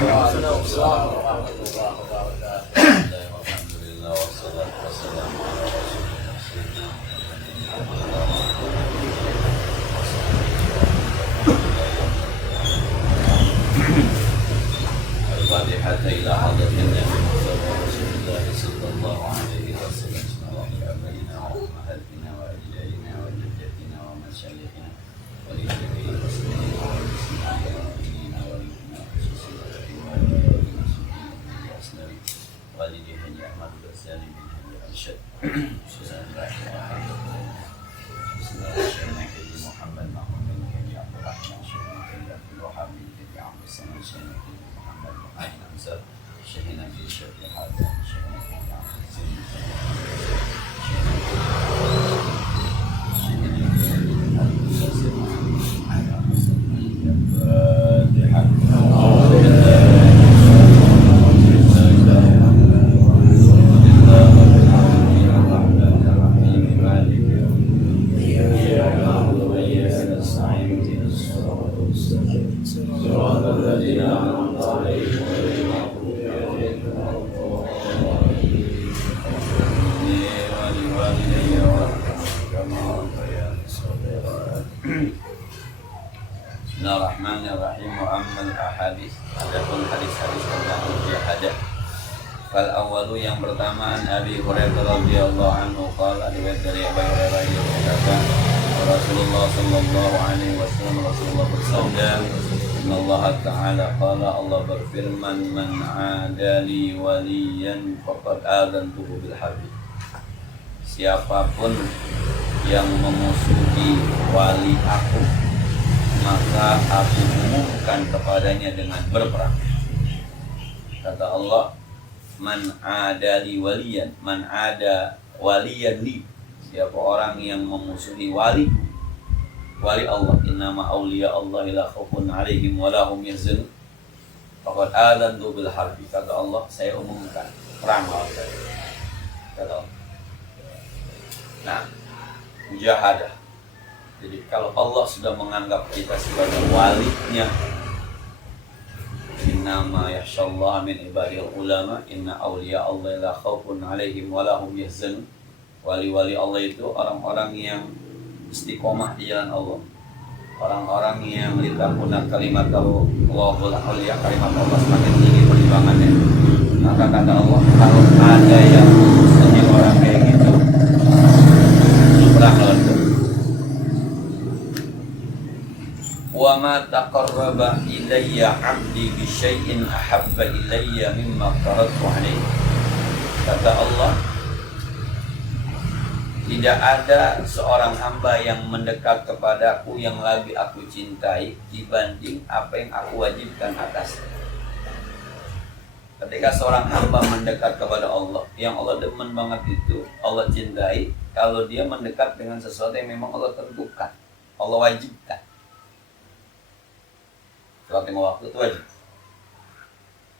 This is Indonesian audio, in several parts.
Waalaikumsalam warahmatullahi wabarakatuh. Alhamdulillah wassalatu wassalamu ala rasulillah. Al-Fatihah ila hadratin Nabi Rasulullah sallallahu alaihi wasallam. Bismillahirrahmanirrahim. Wa mahatina wa ajdadina wa jaddatina wa masyayikhina wa li jami'il muslimin wa muslimin wa walidi Haji Ahmad Ghazali bin Haji Arsyad Bismillahirrahmanirrahim. Muhammad Mahmud bin Haji Abdul Rahman Syekh Abdul Wahab bin Haji Abdul Samad Syekh Muhammad Muhammad Ansar Syekh Nabi Syekh Hadan Syekh Nabi Abdul Bismillahirrahmanirrahim. Mu'ammal ahadis. Adapun hadis-hadis tentang mujahadah. Fal awwalu yang pertama an Abi Hurairah radhiyallahu anhu qala riwayat dari Abu Hurairah yang berkata Rasulullah sallallahu alaihi wasallam Rasulullah bersabda Inna Allah Ta'ala qala Allah berfirman man adali waliyan faqad adantuhu bil harbi. Siapapun yang memusuhi wali aku maka aku umumkan kepadanya dengan berperang. Kata Allah, man adali waliyan, man ada waliyan li. Siapa orang yang memusuhi wali Allah, innama awliya Allah la khaufun alaihim wa lahum yahzanun. Faqad adantu bil harbi. Kata Allah, saya umumkan perang lawan saya. Kata Allah. Nah, mujahadah. Jadi kalau Allah sudah menganggap kita sebagai walinya, innama yakhshallaha min ibadil ulama, inna awliya Allah la khaufun alaihim wa lahum yahzanun. Wali-wali Allah itu orang-orang yang istiqomah di jalan Allah. Orang-orang yang litakuna kalimat Allahul auliya, kalimat Allah semakin tinggi perjuangannya. Maka kata Allah, kalau ada yang memusuhi orang kayak gitu, perang lawan dia. Wa ma taqarraba ilayya 'abdi bi syai'in ahabba ilayya mimma qaratu 'alaihi. Kata Allah, tidak ada seorang hamba yang mendekat kepadaku yang lebih aku cintai dibanding apa yang aku wajibkan atasnya. Ketika seorang hamba mendekat kepada Allah, yang Allah demen banget itu, Allah cintai, kalau dia mendekat dengan sesuatu yang memang Allah tentukan, Allah wajibkan. Sholat lima waktu itu wajib.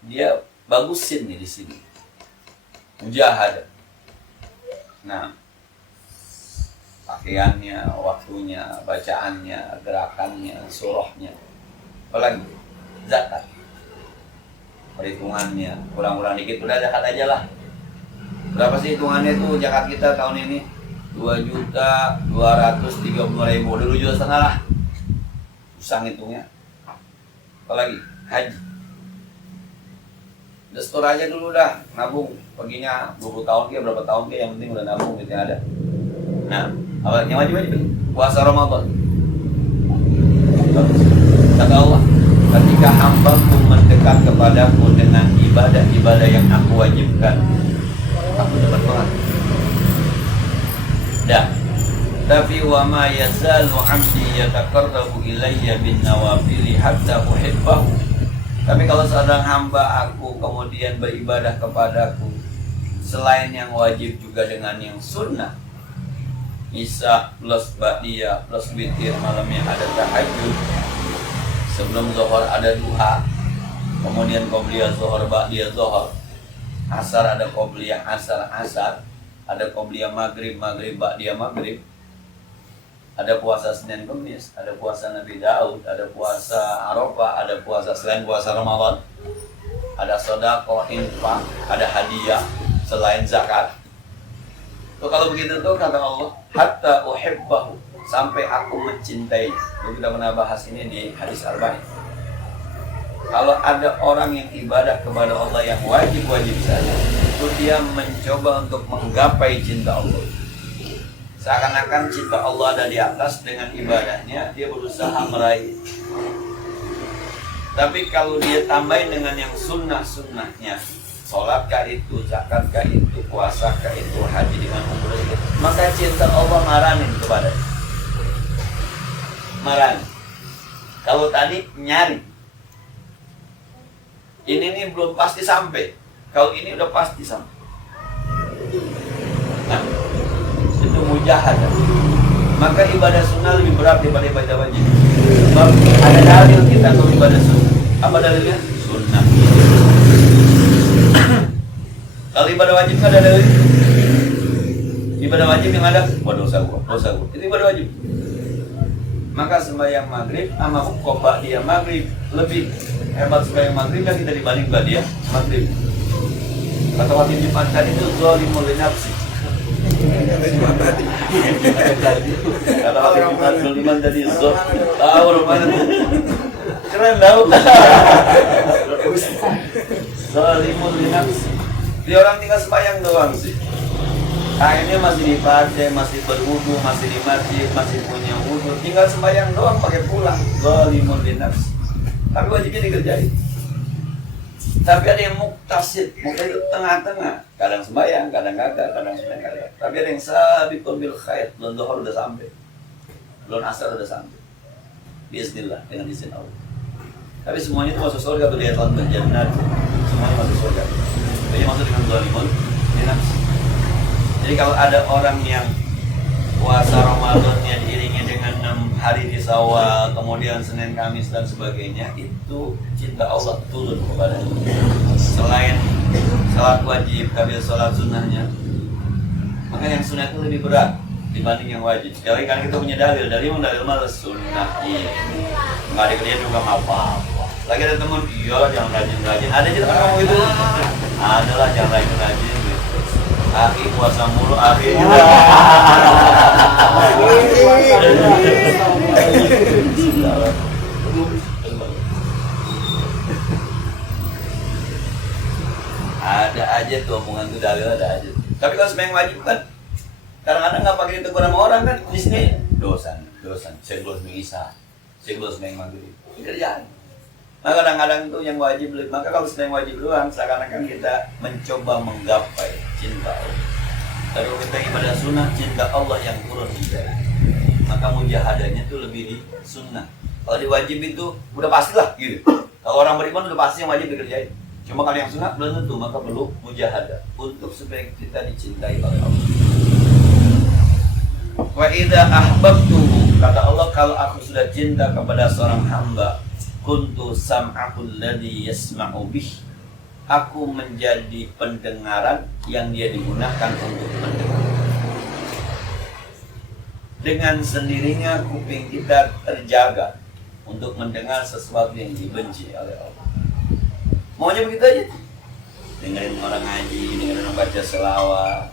Dia bagusin nih di sini. Mujahadah. Nah, pakaiannya, waktunya, bacaannya, gerakannya, surahnya. Apalagi zakat. Perhitungannya, kurang-kurang dikit udah zakat aja lah. Berapa sih hitungannya tuh zakat kita tahun ini? 2.230.000, 2,5 juta lah. Susah ngitungnya. Apalagi haji. Udah store aja dulu dah, nabung. Paginya 20 tahun ke, berapa tahun ke, yang penting udah nabung gitu yang ada. Nah, awalnya wajib puasa Ramadan. Kata Allah, ketika hambaku mendekat kepadaku dengan ibadah-ibadah yang aku wajibkan, aku dapat banget. Dah. Tapi wa ma yazalu 'abdi yataqarrabu ilayya bin nawafil hatta uhibbahu. Tapi kalau seorang hamba aku kemudian beribadah kepadaku selain yang wajib juga dengan yang sunnah, Isya plus ba'diyah plus witir, malamnya ada tahajud, sebelum zuhur ada duha, kemudian qobliyah zuhur, ba'diyah zuhur, asar ada qobliyah asar, ada qobliyah maghrib, ba'diyah maghrib, ada puasa Senin Kamis, ada puasa Nabi Daud, ada puasa Arafah, ada puasa selain puasa Ramadan. ada sedekah, infak, ada hadiah selain zakat. Tuh kalau begitu tuh kata Allah, hatta uhibbahu, sampai aku mencintai. Kita pernah bahas ini di hadis Arba'in. Kalau ada orang yang ibadah kepada Allah yang wajib-wajib saja, itu dia mencoba untuk menggapai cinta Allah. Seakan-akan cinta Allah ada di atas dengan ibadahnya, dia berusaha meraih. Tapi kalau dia tambahin dengan yang sunnah-sunnahnya, sholatkah itu, zakatkah itu, puasakah itu, haji dengan umrah itu, maka cinta Allah maranin kepada dia. Marani. Kalau tadi nyari, ini nih belum pasti sampai. Kalau ini udah pasti sampai. Nah, itu mujahadah. Maka ibadah sunnah lebih berat daripada ibadah wajib. Sebab ada dalil kita untuk ibadah sunnah. Apa dalilnya? Sunnah. Kalau ibadah wajib nggak ada dalil. Ibadah wajib yang ada, dosa gua. Itu ibadah wajib. Maka sembahyang maghrib sama qobah dia maghrib lebih hebat sembahyang maghrib yang kita dibanding dia maghrib. Kata wakil Jumat tadi itu zalimul li nafsi. Kata wakil Jumat Jumat tadi tahu rumahnya tuh keren tau. Zalimul li nafsi. Dia orang tinggal sembahyang doang sih. Akhirnya masih dipakai, masih berwudu, masih di masjid, masih punya wudu, tinggal sembahyang doang pakai pulang. Zalimun linafsi. Tapi wajibnya dikerjain. Tapi ada yang muktasid, muktasid tengah-tengah. Kadang sembahyang, kadang kagak, kadang sembahyang kagak. Tapi ada yang sabiqun bil khair, belum zuhur udah sampai, belum asar udah sampai. Bismillah, dengan izin Allah. Tapi semuanya itu masuk surga, berlihat lantai jannat. Semuanya masuk surga. Jadi masuk dengan zalimun linafsi. Jadi kalau ada orang yang puasa Ramadannya diiringi dengan 6 hari di Syawal, kemudian Senin, Kamis dan sebagainya, itu cinta Allah turun kepadanya. Selain salat wajib, tapi salat sunnahnya, maka yang sunnah itu lebih berat dibanding yang wajib. Sekali kan kita punya dalil, dari mana dalil malah sunnah. Iya, nggak ada kerjaan juga nggak apa-apa. Lagi ada teman, iya jangan rajin-rajin. Ada juga ngomong itu, adalah jangan rajin-rajin. Aki puasa mulu, aki ada aja tuh omongan tuh dalil ada aja. Tapi kalau sembahyang wajib kan kadang-kadang nggak pakai ditegur sama orang kan di sini dosa. Saya belum bisa, saya belum sembahyang maghrib. Kerjaan. Nah kadang-kadang tuh yang wajib, maka kalau sembahyang wajib doang seakan-akan kita mencoba menggapai cinta Allah. Tapi kalau kita ibadah sunnah, cinta Allah yang turun di kita. Maka mujahadahnya tuh lebih di sunnah. Kalau di wajib itu udah pastilah gitu. Kalau orang beriman udah pasti yang wajib dikerjain. Cuma kalau yang sunnah belum tentu, maka perlu mujahadah untuk supaya kita dicintai oleh Allah. Wa idza ahbabtuhu, kata Allah, kalau aku sudah cinta kepada seorang hamba, kuntu sam'ahul ladzi yasma'u bih, aku menjadi pendengaran yang dia digunakan untuk mendengar. Dengan sendirinya kuping kita terjaga untuk mendengar sesuatu yang dibenci oleh Allah. Maunya begitu aja, dengerin orang ngaji, dengerin orang baca selawat.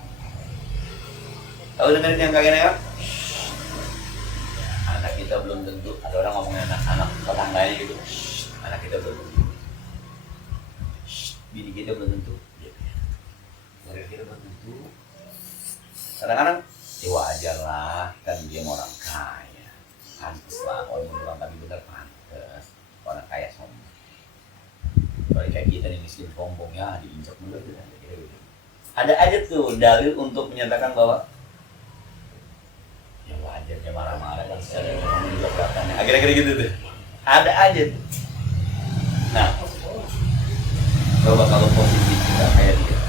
Kalau dengerin yang kagak, anak kita belum tentu. Ada orang ngomongin anak-anak tetangganya gitu, anak kita belum tentu, bini kita belum tentu, keluarga kita belum tentu. Kadang-kadang ya wajar lah, kan dia orang kaya, pantes lah orang bilang tapi bener pantes, orang kaya sombong. Kalau kayak kita nih miskin sombong ya diinjak mulut gitu. Ada aja tuh dalil untuk menyatakan bahwa ya wajar dia marah-marah kan secara ekonomi juga kelihatannya. Akhir-akhir gitu tuh. Ada aja tuh. Nah, coba kalau posisi kita kayak dia.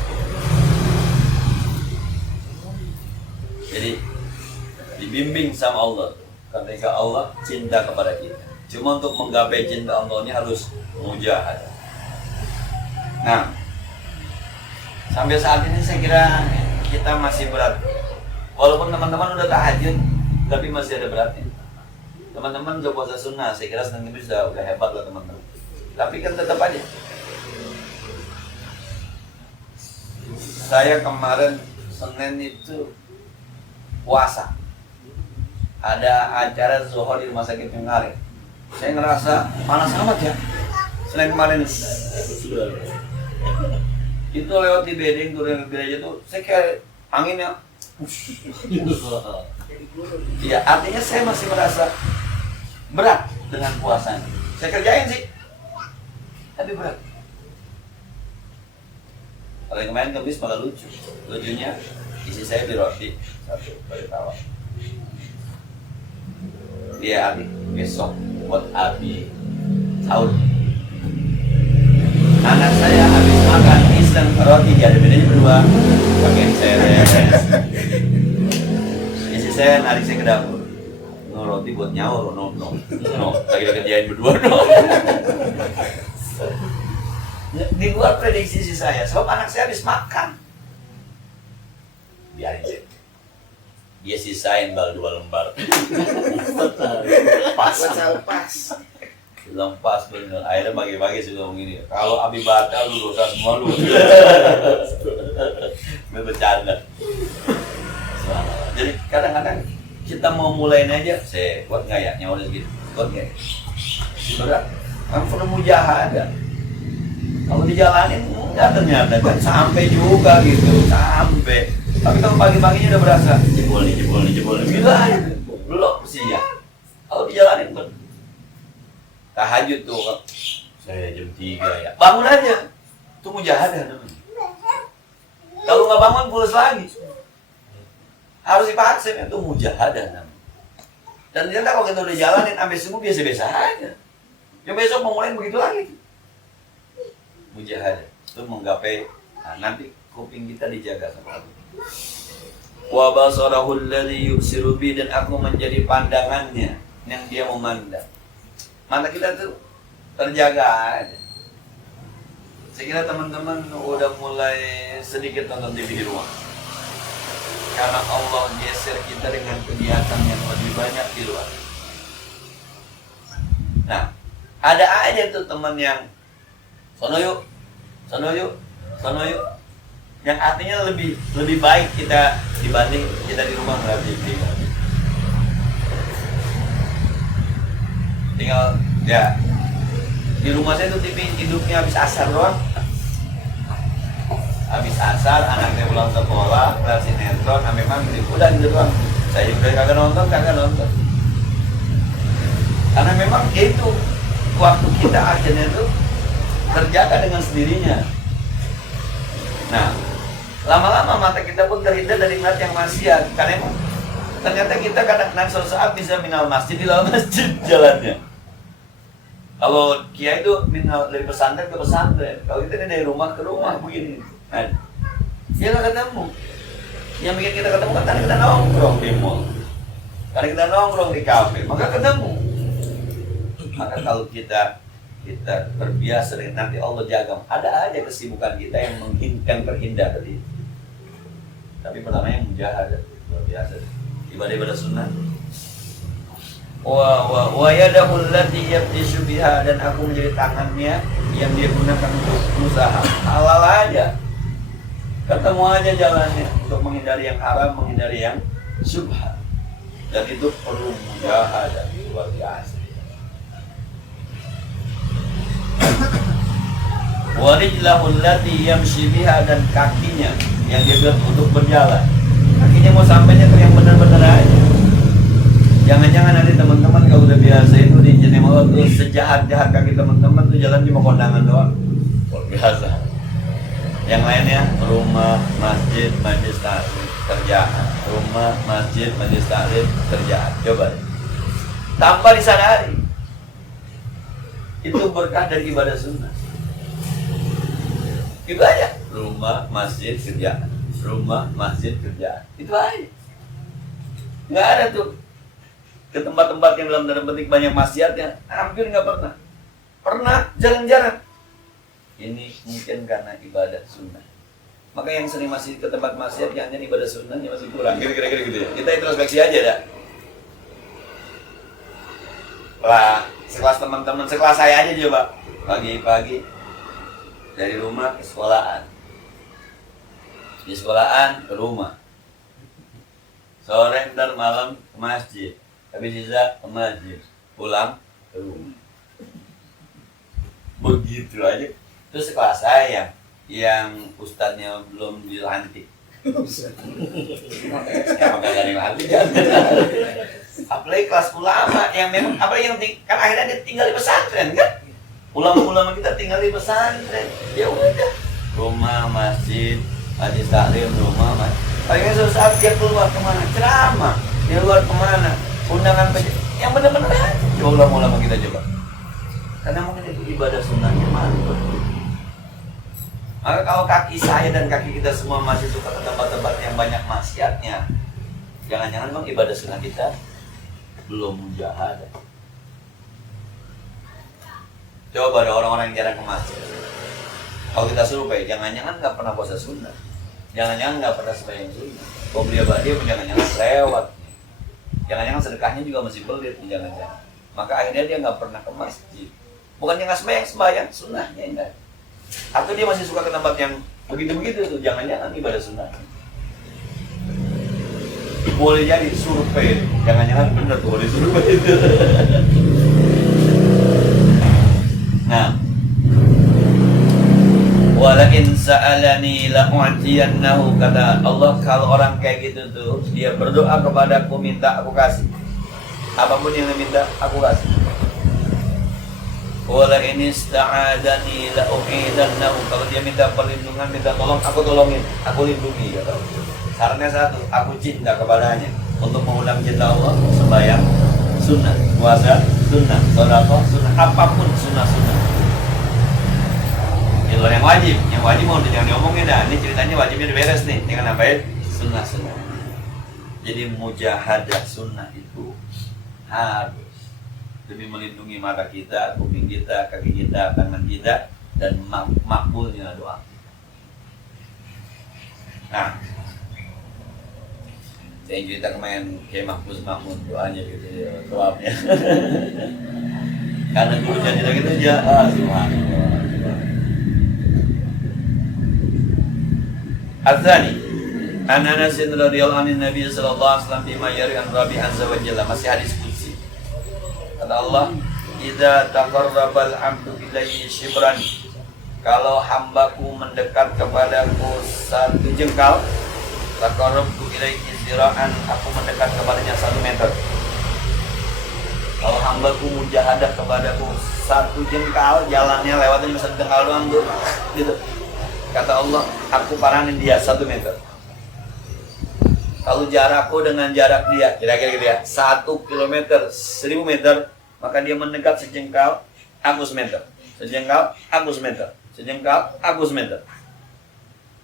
Jadi dibimbing sama Allah. Ketika Allah cinta kepada kita. Cuma untuk menggapai cinta Allah ini harus mujahadah. Nah, sampai saat ini saya kira kita masih berat. Walaupun teman-teman udah tahajud, tapi masih ada beratnya. Teman-teman udah puasa sunnah, saya kira Senin Kamis udah hebat lah teman-teman. Tapi kan tetap aja Saya kemarin Senin itu puasa. Ada acara zuhur di rumah sakit Ngarit. Saya ngerasa panas amat ya. Senin kemarin itu lewat di bedeng turun ke gereja tuh, saya kayak anginnya. Ya artinya saya masih merasa berat dengan puasanya. Saya kerjain sih, tapi berat. Kalau yang kemarin Kamis malah lucu. Lucunya isi saya beli roti satu balik tawa. Dia Abi besok buat Abi sahur. Anak saya habis makan iseng roti, dia ada bedanya berdua. Pakai seres. Isi saya narik saya ke dapur. No roti buat nyaur, no. Lagi kerjain berdua, no. Di luar prediksi saya, sebab anak saya habis makan. Biarin deh. Dia sisain 2 lembar. Pas. Lempas bener. Akhirnya bagi-bagi sih ngomong gini. Kalau Abi batal lu dosa semua lu. Bercanda. Jadi kadang-kadang kita mau mulain aja, saya kuat nggak ya nyawa segitu, kuat nggak? Berat. Kan perlu mujahadah. Kalau dijalanin enggak ternyata kan sampai juga gitu, sampai. Tapi kalau pagi-paginya udah berasa jebol nih, gitu aja. Belum sih ya. Kalau dijalanin tuh. Tahajud tuh, saya jam 3 ya. Bangun aja. Itu mujahadah namanya. Kalau nggak bangun pulas lagi. Harus dipaksa, itu mujahadah namanya. Dan ternyata kalau kita udah jalanin sampai sembuh biasa-biasa aja. Ya besok mau mulai begitu lagi. Mujahadah itu menggapai, nanti kuping kita dijaga sama Allah. Wa basarahu alladhi yubsiru bi, dan aku menjadi pandangannya yang dia memandang. Mata kita tuh terjaga aja. Saya kira teman-teman udah mulai sedikit nonton TV di rumah. Karena Allah geser kita dengan kegiatan yang lebih banyak di luar. Nah, ada aja tuh teman yang sono yuk. Yang artinya lebih baik kita dibanding kita di rumah ngeliat TV. Tinggal ya di rumah saya tuh TV hidupnya habis asar doang. Habis asar anaknya pulang sekolah, ngeliat sinetron sampai maghrib, udah gitu doang. Saya udah kagak nonton. Karena memang itu waktu kita akhirnya tuh terjaga dengan sendirinya. Nah, lama-lama mata kita pun terhindar dari ngeliat yang maksiat. Karena emang ternyata kita kadang-kadang suatu saat bisa minal masjid di dalam masjid jalannya. Kalau kiai itu dari pesantren ke pesantren, kalau kita ini dari rumah ke rumah begini, nah, dia nggak ketemu. Yang bikin kita ketemu kan karena kita nongkrong di mall, karena kita nongkrong di kafe, maka ketemu. Maka kalau kita terbiasa dengan nanti Allah jaga, ada aja kesibukan kita yang terhindar dari. Tapi pertamanya mujahadah, luar biasa. Ibadah sunnah. Wa yadahul lati yabtishu biha, dan aku menjadi tangannya yang dia gunakan untuk usaha halal aja. Ketemu aja jalannya untuk menghindari yang haram, menghindari yang syubhat. Dan itu perlu mujahadah luar biasa. Wa rijlahul lati yamshi biha, dan kakinya yang dia buat untuk berjalan. Kakinya mau sampainya ke yang benar-benar aja. Jangan-jangan nanti teman-teman kalau udah biasa itu di Jenemal tuh sejahat-jahat kaki teman-teman tuh jalan cuma kondangan doang. Luar biasa. Yang lainnya rumah, masjid, majelis taklim, kerjaan. Rumah, masjid, majelis taklim, kerjaan. Coba deh. Tanpa disadari. Itu berkah dari ibadah sunnah. Itu aja. Rumah, masjid, kerjaan. Rumah, masjid, kerjaan. Itu aja. Nggak ada tuh ke tempat-tempat yang dalam tanda petik banyak maksiatnya, hampir nggak pernah. Pernah, jarang-jarang. Ini mungkin karena ibadah sunnah. Maka yang sering masih ke tempat maksiat, jangan ibadah sunnahnya masih kurang. Kira-kira gitu ya. Kita introspeksi aja dah. Lah, sekelas teman-teman, sekelas saya aja coba. Pagi-pagi dari rumah ke sekolahan. Di sekolahan ke rumah. Sore ntar malam ke masjid. Habis sisa ke masjid. Pulang ke rumah. Begitu aja. Terus sekelas saya yang ustadznya belum dilantik. Ya maka dari lantik kan. Apalagi kelas ulama yang memang apalagi yang kan akhirnya dia tinggal di pesantren kan. Ulama-ulama kita tinggal di pesantren. Ya udah. Rumah, masjid, hadis taklim, rumah, masjid. Paling suatu saat dia keluar kemana? Ceramah. Dia keluar kemana? Undangan yang benar-benar aja. Coba ulama kita coba. Karena mungkin itu ibadah sunnahnya mantap. Maka kalau kaki saya dan kaki kita semua masih suka ke tempat-tempat yang banyak maksiatnya, jangan-jangan memang ibadah sunnah kita belum mujahadah. Coba ada orang-orang yang jarang ke masjid. Kalau kita survei, jangan-jangan nggak pernah puasa sunnah. Jangan-jangan nggak pernah sembahyang sunnah. Kalau beliau jangan-jangan lewat. Jangan-jangan sedekahnya juga masih pelit, jangan-jangan. Maka akhirnya dia nggak pernah ke masjid. Bukannya nggak sembahyang sunnahnya enggak. Atau dia masih suka ke tempat yang begitu-begitu tuh, jangan-jangan ibadah sunnah. Boleh jadi survei, jangan-jangan benar tuh boleh survei itu. Nah, walakin sa'alani la'u'tiyannahu, kata Allah, kalau orang kayak gitu tuh dia berdoa kepadaku, minta aku kasih. Apapun yang dia minta aku kasih. Wala in ista'adani la'u'idannahu, kalau dia minta perlindungan, minta tolong, aku tolongin, aku lindungi, kata Allah. Syaratnya satu, aku cinta kepadanya. Untuk mengundang cinta Allah, sembahyang sunnah, puasa sunnah, sedekah sunnah, apapun sunnah-sunnah. Itu yang wajib mau jangan diomongin dah. Ini ceritanya wajibnya beres nih, dengan apa ya? Sunnah-sunnah. Jadi mujahadah sunnah itu harus demi melindungi mata kita, kuping kita, kaki kita, tangan kita, dan makbulnya doa. Nah, saya cerita kemarin kayak Mahfuz Mahmud doanya gitu ya, doanya. Karena dulu cerita gitu aja, subhanallah. Al-Thani, an Anas radhiyallahu anhu Nabi sallallahu alaihi wasallam bima yari an Rabbi azza wa jalla, masih hadis qudsi. Kata Allah, "Idza taqarrabal 'abdu ilayya shibran." Kalau hambaku mendekat kepadaku satu jengkal, taqarrabtu ilaihi zira'an, aku mendekat kepadanya 1 meter. Kalau hambaku mujahadah kepadaku 1 jengkal, jalannya lewatnya cuma 1 jengkal doang tuh, gitu. Kata Allah, aku paranin dia 1 meter. Kalau jarakku dengan jarak dia kira-kira gitu ya, 1 kilometer, 1000 meter, maka dia mendekat sejengkal, aku semeter. Sejengkal, aku semeter. Sejengkal, aku semeter.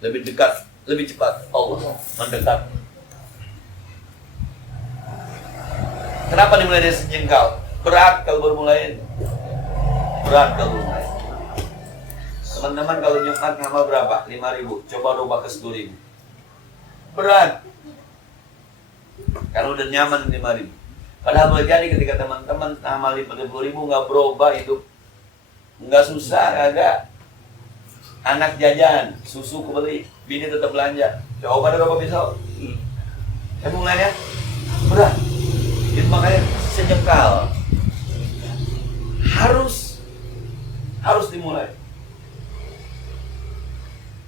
Lebih dekat, lebih cepat Allah mendekat. Kenapa dimulai dari sejengkal? Berat kalau baru mulai. Berat kalau mulai. Teman-teman kalau Jumat ngamal berapa? 5.000. Coba rubah ke 10.000. Berat. Kalau udah nyaman 5.000. Padahal boleh jadi ketika teman-teman ngamal 50.000 nggak berubah hidup, nggak susah, agak anak jajan, susu kebeli, bini tetap belanja. Coba ada berapa pisau? Mulainya berat. Itu makanya sejengkal harus dimulai.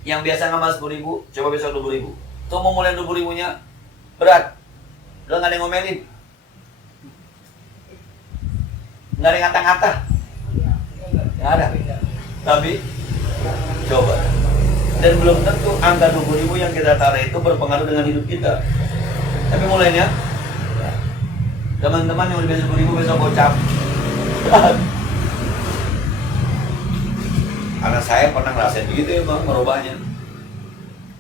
Yang biasa ngamal 10.000, coba besok 20.000. Tuh mau mulai 20.000-nya berat. Udah nggak ada yang ngomelin, nggak ada yang ngata-ngata, nggak ada. Tapi coba. Dan belum tentu angka 20.000 yang kita tarik itu berpengaruh dengan hidup kita. Tapi mulainya, teman-teman yang udah biasa 10.000 besok gocap. Karena saya pernah ngerasain begitu ya bang, merubahnya.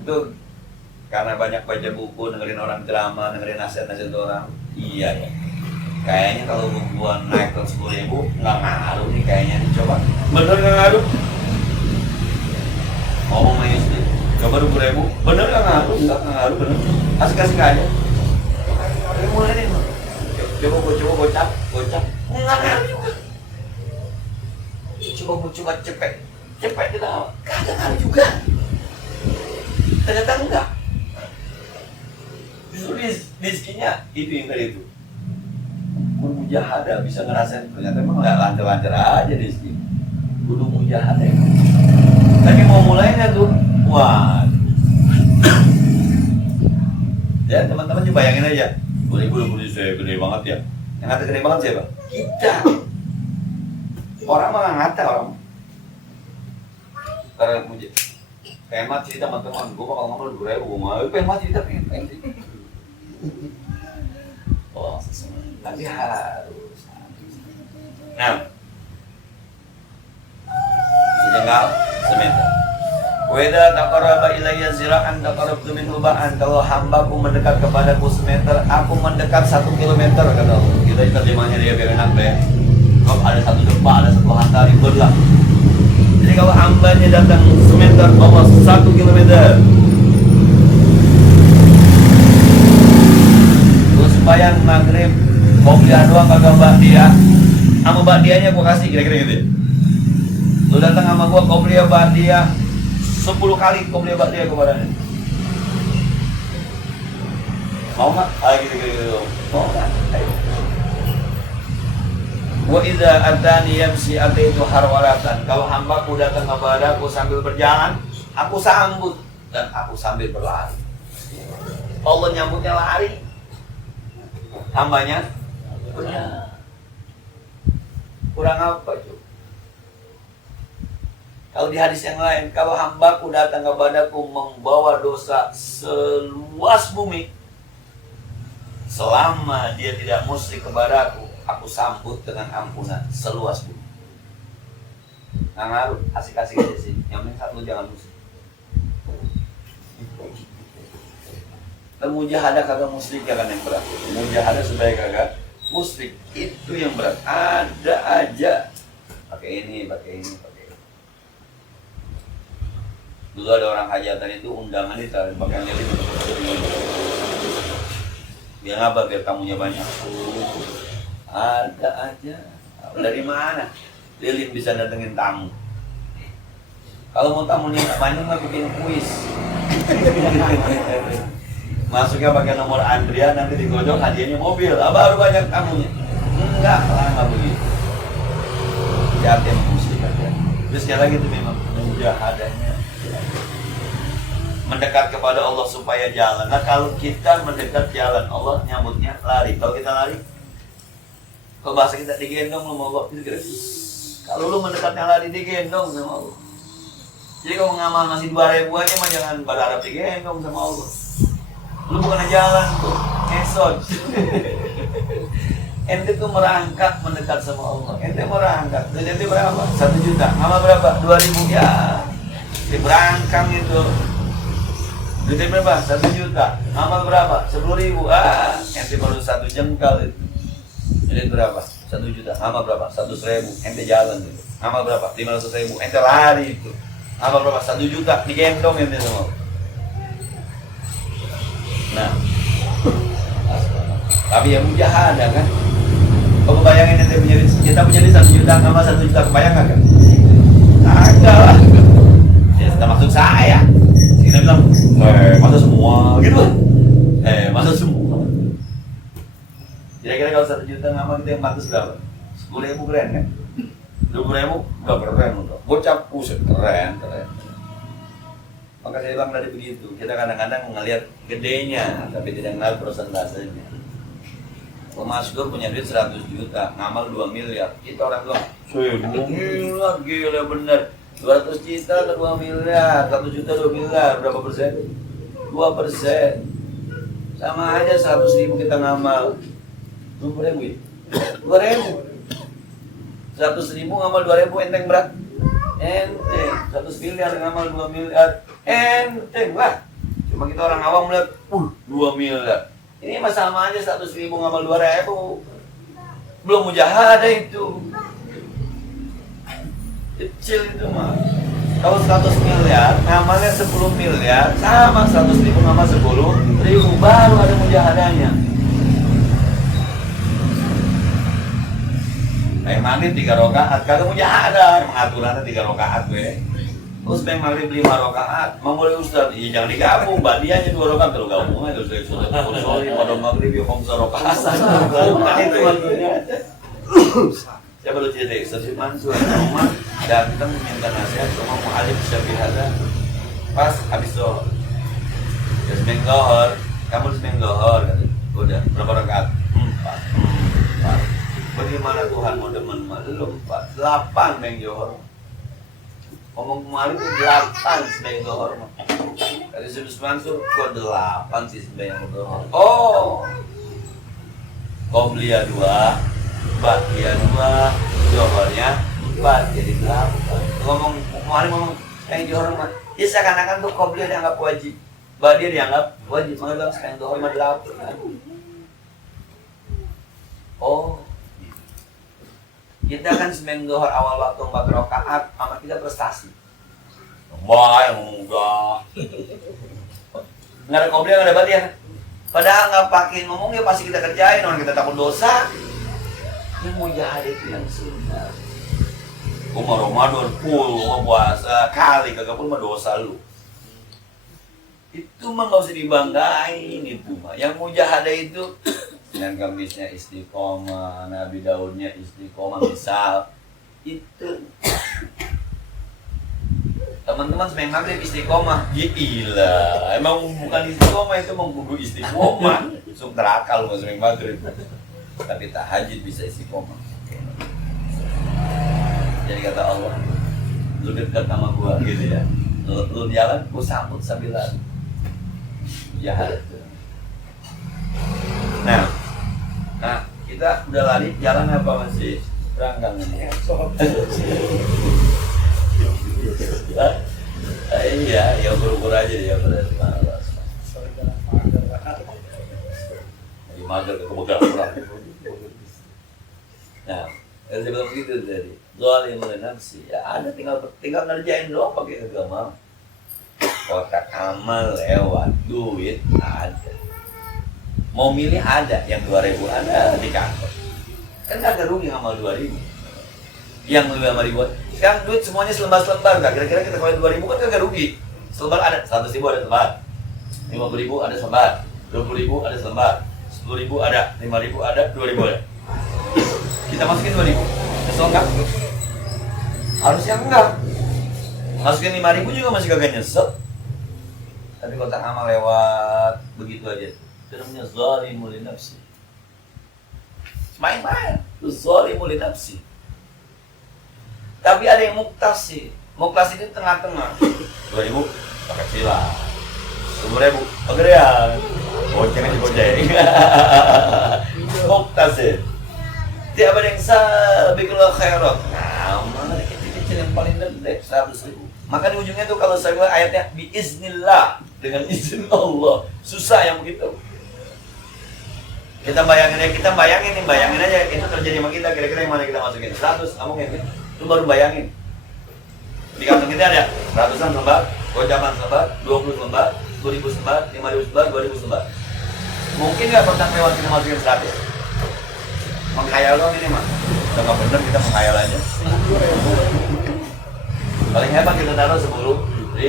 Itu karena banyak baca buku, dengerin orang ceramah, dengerin nasihat-nasihat orang. Iya ya. Kayaknya kalau gua naik ke 10.000 nggak ngaruh nih kayaknya nih, coba. Bener nggak ngaruh? Ngomong sama istri, coba 20.000, bener nggak ngaruh? Nggak ngaruh, bener. Kasih aja. Tapi mulai nih, coba gocap, nggak ngaruh juga. Coba cepet kita nggak ngaruh juga. Ternyata enggak. Justru rizkinya itu yang tadi itu. Bermujahadah bisa ngerasain, ternyata emang nggak lancar-lancar aja rizki. Kudu mujahadah. Tapi mau mulainya tuh, wah. Ya teman-teman coba bayangin aja. Boleh saya gede banget ya. Yang ngata gede banget siapa? Kita. Orang mah nggak ngata orang. Karena puji. Pengen mati teman-teman. Gue bakal ngomong 2.000. Gue mau pengen mati pengen. Oh, tapi harus. Nah, sejengkal semeter. Weda taqarraba ilayya zira'an taqarrabtu minhu ba'an. Kalau hambaku mendekat kepadaku semeter, aku mendekat 1 kilometer, kata Allah. Kita terjemahnya dia biar enak deh. Kalau ada 1 gempa, ada 1 hantar ributlah. Jadi kalau hambanya datang semeter, bawa 1 kilometer. Terus sembahyang maghrib, kopiah doang kagak mbak dia. Sama mbak dianya gua kasih kira-kira gitu ya. Lu datang sama gua kopiah mbak dia 10 kali kau beli bakdia kepadanya. Mau nggak? Gitu. Mau nggak? Ayo. Wa idza atani yamsi ataitu harwalatan. Kalau hambaku datang kepadaku sambil berjalan, aku sambut dan aku sambil berlari. Allah nyambutnya lari. Hambanya berjalan. Kurang apa itu? Kalau di hadis yang lain, kalau hambaku datang kepadaku membawa dosa seluas bumi, selama dia tidak musyrik kepadaku, aku sambut dengan ampunan seluas bumi. Nggak ngaruh, asik-asik aja sih. Yang penting satu, jangan musyrik. Mujahadah kagak musyrik ya kan yang berat. Mujahadah supaya kagak musyrik itu yang berat. Ada aja. Pakai ini. Dulu ada orang hajatan itu undangan ditaruh pakai lilin. Biar apa? Biar tamunya banyak. Ada aja. Dari mana? Lilin bisa datengin tamu. Kalau mau tamunya banyak mah bikin kuis. Masuknya pakai nomor antrian, nanti digodok hadiahnya mobil. Baru banyak tamunya. Enggak lama begitu. Hati yang muslim aja. Terus sekali lagi itu memang mujahadahnya. Mendekat kepada Allah supaya jalan. Nah kalau kita mendekat jalan, Allah nyambutnya lari. Kalau kita lari, kalau bahasa kita digendong sama Allah, kalau lu mendekatnya lari digendong sama Allah. Jadi kalau ngamal masih 2.000 aja mah jangan berharap digendong sama Allah. Lu bukan jalan tuh, ngesot. Ente tuh merangkak mendekat sama Allah. Ente merangkak. Ente berapa? 1 juta. Ngamal berapa? 2.000 ya. Di berangkang itu. Duitnya berapa? 1 juta. Amal berapa? 10.000. Ente baru 1 jengkal itu. Jadi berapa? 1 juta. Amal berapa? 100.000. Ente jalan itu. Amal berapa? 500.000. Ente lari itu. Amal berapa? 1 juta. Digendong ente semua. Nah. Tapi yang mujahadah kan. Kau bayangin ente kita punya 1 juta, amal 1 juta, kebayang gak kan? Agak lah. Ya termasuk saya. Kita bilang, masa semua gitu. Masa semua. Kira-kira kalau 1 juta ngamal kita yang pantas berapa? 10.000 keren kan? 20.000 udah keren untuk bocah pusat keren. Maka saya bilang tadi begitu. Kita kadang-kadang ngelihat gedenya, tapi tidak ngelihat persentasenya. Pemaskur punya duit 100 juta, ngamal 2 miliar. Kita orang bilang, 2 miliar, gila bener. 200 juta ke 2 miliar, 1 juta 2 miliar, berapa persen? 2%. Sama aja 100.000 kita ngamal 20.000 ya? 2.000 100.000 ngamal 2.000 enteng berat? Enteng. 100 miliar ngamal 2 miliar enteng lah. Cuma kita orang awam melihat 2 miliar. Ini mah sama aja 100.000 ngamal 2.000. Belum mujahadah itu. Kecil itu mah. Kalau 100 miliar, ngamalnya 10 miliar, sama 100.000 ngamal 10.000, baru ada mujahadahnya. Maghrib 3 rakaat, kagak mujahadah, emang aturannya 3 rakaat gue. Terus main maghrib 5 rakaat, mau mulai Ustaz, iya jangan digabung, badiahnya 2 rakaat, kalau gabung aja terus Ustaz. Sorry, pada maghrib ya kamu rakaat. Bukan itu maksudnya. Saya baru cerita Ustaz Mansur, rumah datang minta nasihat ke Imam Mu'alif Syafi'ala. Pas habis doa, ya semeng lohor, kamu semeng lohor, udah berapa rakaat? 4. Bagaimana Tuhan mau demen malu 4, 8 meng johor. Ngomong kemarin itu 8 sembahyang zuhur. Kata Ustaz Mansur, kok 8 sih sembahyang zuhur? Oh, qobliyah 2, ba'diyah 2, zuhurnya 4, jadi 8. Ngomong kemarin sembahyang zuhur mah, ya seakan-akan tuh qobliyah dianggap wajib, ba'diyah dianggap wajib, makanya sembahyang zuhur mah 8. Oh, kita kan sembahyang zuhur awal waktu 4 rakaat, sama kita prestasi. Wah, yang enggak. Nggak ada qobliyah, nggak ada ba'diyah. Padahal nggak pakai ngomong ya pasti kita kerjain, orang kita takut dosa. Yang mujahadah itu yang sunnah. Umar Ramadan full, umar puasa kali kagak pun mah dosa lu. Itu mah nggak usah dibanggain itu mah. Yang mujahadah itu dan Kamisnya istiqomah, Nabi Daudnya istiqomah misal itu. Teman-teman sembahyang maghrib istiqomah, gila. Emang bukan istiqomah itu mengkudu istiqomah. Sub terakal lu sembahyang maghrib. Tapi tahajud bisa istiqomah. Jadi kata Allah, lu dekat sama gua gitu ya. Lu jalan, gua sambut sambil lari. Jahat. Nah, kita udah lari, jalan apa masih berangkang ini? Iya, ya ukur aja ya berarti malas. Jadi mager ke begal kurang. Nah, saya bilang begitu tadi. Zalim li nafsi, ya ada tinggal ngerjain doang pakai agama. Kotak amal lewat, duit ada. Mau milih ada, yang 2.000 ada di kantor. Kan kagak rugi ngamal 2.000. Yang lebih sama ribuan. Sekarang duit semuanya selembar-selembar. Kira-kira kita kalau 2.000 kan kagak rugi. Selembar ada, 100.000 ada selembar. 50.000 ada selembar. 20.000 ada selembar. 10.000 ada, 5.000 ada, 2.000 ada. Kita masukin 2.000. Nyesel enggak? Harusnya enggak. Masukin 5.000 juga masih kagak nyesel. Tapi kotak amal lewat begitu aja. Itu namanya zalimul li nafsi. Main-main, itu zalimul li nafsi. Tapi ada yang muktasib. Muktasib itu tengah-tengah. 2.000 kecilan. 10.000 pegedean. Boceng aja boceng. Muktasib. Tiap ada yang sabiqul khairat. Nah, mana kecil-kecil yang paling gede 100.000. Maka di ujungnya tuh kalau saya bilang ayatnya biiznillah, dengan izin Allah. Susah yang begitu. Kita bayangin aja itu terjadi sama kita, kira-kira yang mana kita masukin? 100, kamu mungkin itu baru bayangin. Di kantong kita ada ratusan lembar, gocapan lembar, 20 lembar, 10.000 lembar, 5.000 lembar, 2.000 lembar. Mungkin nggak pernah lewat kita masukin 100? Menghayal dong ini mah. Udah nggak bener kita menghayal aja. Paling hebat kita taruh 10.000,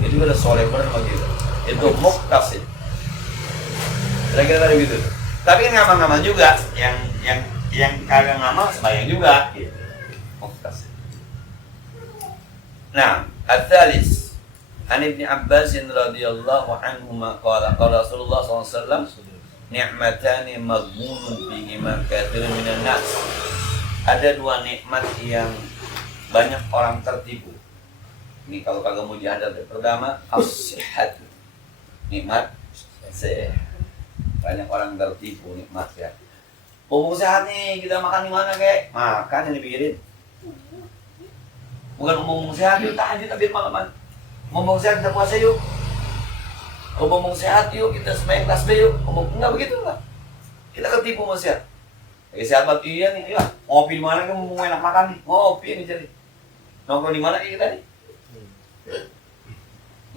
itu udah soleh bener sama kita. Itu muktasib. Kira-kira tadi gitu. Tapi kan ngamal-ngamal juga, yang kagak ngamal sembahyang juga gitu. Muktasib. Nah, at-tsalis an Ibnu Abbas radhiyallahu anhuma qala Rasulullah SAW ni'matani maghmunun fihima katsirun minan nas. Ada 2 nikmat yang banyak orang tertipu. Ini kalau kagak mau diadab. Pertama, as-sihhat. Nikmat sehat. Banyak orang tertipu nikmat ya. Mumpung sehat nih, kita makan di mana kek? Makan yang dipikirin. Bukan mumpung sehat yuk tahajud tapi malaman. Mumpung sehat kita puasa yuk. Mumpung sehat yuk kita sembahyang tasbih yuk. Enggak begitu lah. Kita tertipu mau sehat. Sehat banget iya nih, iya. Ngopi di mana kan mumpung enak makan nih. Ngopi nih jadi. Nongkrong di mana kita nih?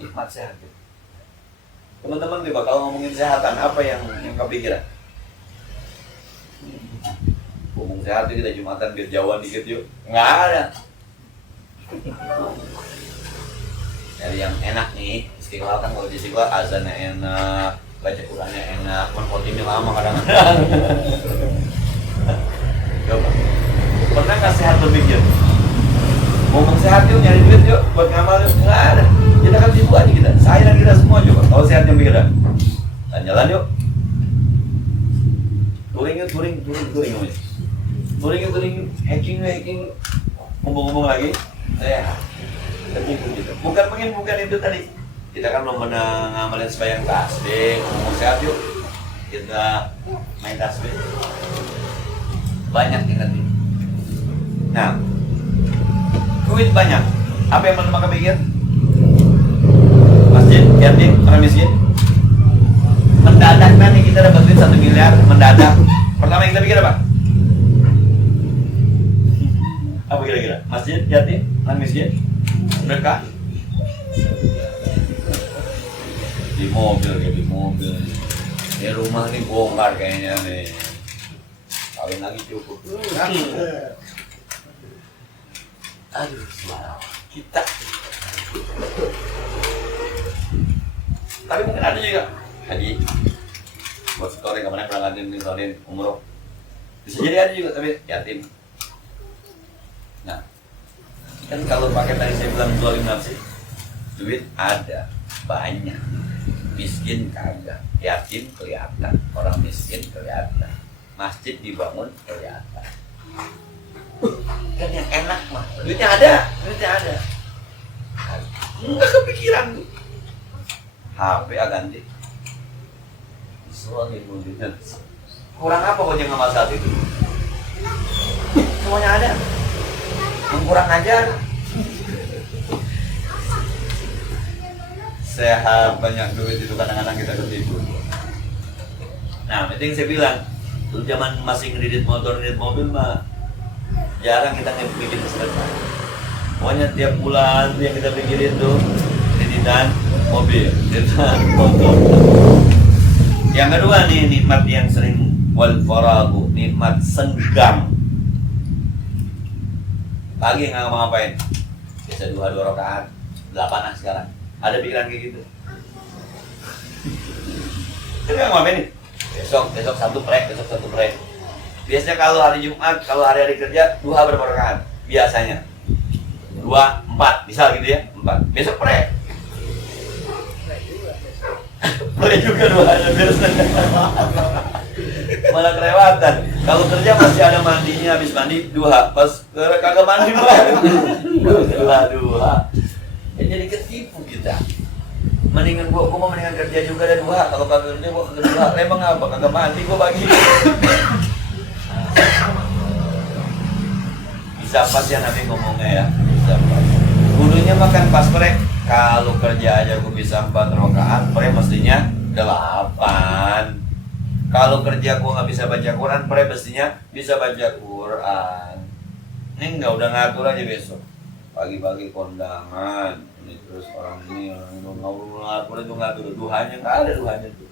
Nikmat sehat gitu. Teman-teman coba kalau ngomongin kesehatan apa yang kepikiran? Ngomong sehat kita Jumatan biar jauhan dikit yuk. Nggak ada. Dari yang enak nih, Istiqlal kan kalau di Istiqlal azannya enak, baca Qurannya enak, khotimnya lama kadang-kadang. Coba, pernah nggak sehat berpikir? Ngomong sehat yuk, nyari duit yuk, buat ngamal yuk, nggak ada. Kita kan sibuk aja kita, saya dan kita semua coba. Kalau sehat yang pikir dah, dan jalan yuk. Touring yuk, touring, hacking, ngomong lagi, gitu. Bukan itu tadi. Kita kan belum pernah ngamalin sembahyang tasbih, ngomong sehat yuk. Kita main tasbih. Banyak ingat nih. Nah, duit banyak. Apa yang pertama kepikir? Masjid, yatim, orang miskin. Mendadak nanti kita dapat duit 1 miliar, mendadak. Pertama yang kita pikir apa? Apa kira-kira? Masjid, yatim, orang miskin, sedekah. Di mobil. Ini rumah nih bongkar kayaknya nih. Kawin lagi cukup. Aduh, wow. Kita. Tapi mungkin ada juga haji. Buat story kemana berangkatin umroh. Bisa jadi ada juga tapi yatim. Nah, kan kalau pakai tadi saya bilang zalim nafsi, duit ada banyak, miskin kagak, yatim kelihatan, orang miskin kelihatan, masjid dibangun kelihatan. Kan yang enak mah, duitnya ada. Enggak kepikiran. HP ganti. Soalnya duitnya kurang apa kok yang ngamal saat itu? Semuanya ada. Kurang ajar. Sehat banyak duit itu kadang-kadang kita ketipu. Nah, penting saya bilang, dulu zaman masih ngedit motor, ngedit mobil mah jarang kita bikin sedekah. Pokoknya tiap bulan yang kita pikirin tuh kreditan mobil, kreditan motor. Yang kedua nih nikmat yang sering wal faragu, nikmat senggang. Pagi nggak ngapa-ngapain, biasa 2 rakaat, 8 sekarang. Ada pikiran kayak gitu? Kita nggak ngapain nih? Besok satu prek. Biasanya kalau hari Jumat, kalau hari kerja, 2 berapa rakaat? Biasanya 2, 4, misal gitu ya, 4. Besok prek. Prek juga 2 ada biasanya. Malah kelewatan. Kalau kerja masih ada mandinya, habis mandi 2. Pas kagak mandi baru 2. Jadi ketipu kita. Mendingan gua mau mendingan kerja juga ada 2. Kalau kagak kerja gua kagak 2. Emang apa? Kagak mandi gua bagi. Bisa pas ya Nabi ngomongnya ya. Bisa pas. Kudunya makan pas prek. Kalau kerja aja gua bisa 4 rakaat, prek mestinya 8. Kalau kerja gua nggak bisa baca Quran, prek mestinya bisa baca Quran. Ini nggak udah ngatur aja besok. Pagi-pagi kondangan, ini terus orang ini ngatur itu ngatur duhanya, nggak ada duhanya tuh.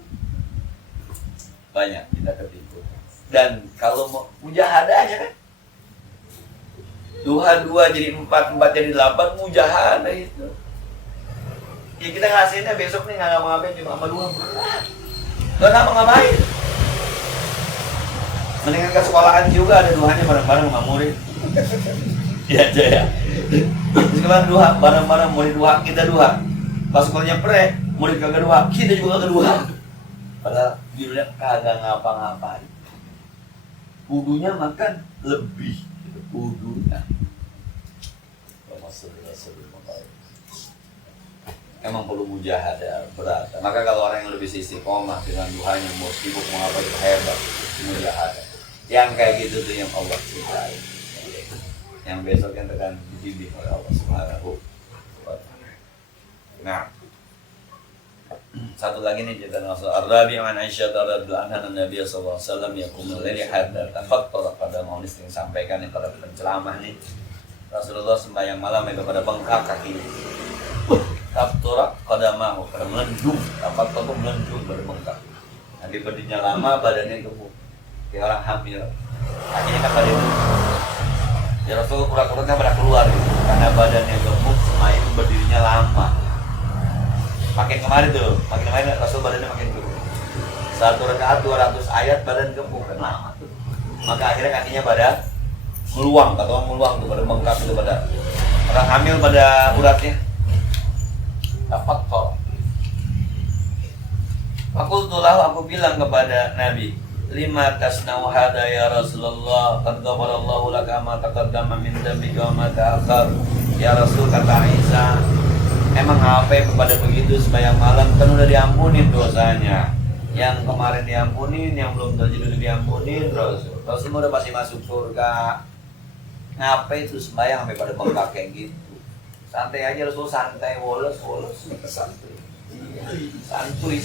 Banyak kita ketipu. Dan kalau mau mujahadah aja kan, duha 2 jadi 4 jadi 8, mujahadah itu. Ya kita ngasihinnya besok nih nggak ngapa-ngapain, cuma sama 2 berat. Nggak ngapa-ngapain. Mendingan ke sekolahan juga ada duhanya bareng-bareng sama murid. Iya aja ya. Sekarang duha, bareng-bareng murid duha, kita duha. Pas sekolahnya pre, murid kagak duha, kita juga kagak duha. Padahal judulnya kagak ngapa-ngapain. Kudunya makan lebih, kudunya. Emang perlu mujahadah berat. Maka kalau orang yang lebih istiqomah dengan duhanya, mau sibuk mau apa itu hebat, mujahadah. Yang kayak gitu tuh yang Allah cintai. Yang besok yang akan dibimbing oleh Allah Subhanahu wa ta'ala. Nah, satu lagi nih cerita Rasul Ar-Rabi' an Aisyah radhiyallahu anha Nabi sallallahu alaihi wasallam yaqumul laili hatta tafattara pada mau yang sampaikan yang pada penceramah nih. Rasulullah sembahyang malam itu pada bengkak kakinya. Tafattara qadamahu pada melendung, tafattara melendung berbengkak. Nanti berdirinya lama badannya gemuk. Kayak orang hamil. Akhirnya kan badan ya Rasulullah kurang-kurangnya pada keluar gitu. Karena badannya gemuk, semayang berdirinya lama. makin kemarin tuh, makin kemarin Rasul badannya makin gemuk. 1 rakaat 200 ayat badan gemuk kan lama tuh. Maka akhirnya kakinya pada meluang, kata orang meluang tuh, pada bengkak itu, pada orang hamil pada uratnya. Dapat kok. Aku bilang kepada Nabi, lima tasnau hada ya Rasulullah, qad ghafarallahu laka ma taqaddama min dzambika wa ma ta'akhkhar. Ya Rasul, kata Isa, emang apa kepada begitu sepanjang malam kan udah diampunin dosanya. Yang kemarin diampunin, yang belum terjadi udah diampunin. Rasul udah pasti masuk surga. Ngapain itu sembahyang sampai pada bengkak kayak gitu? Santai aja Rasul, santai, woles, santai. Santuy.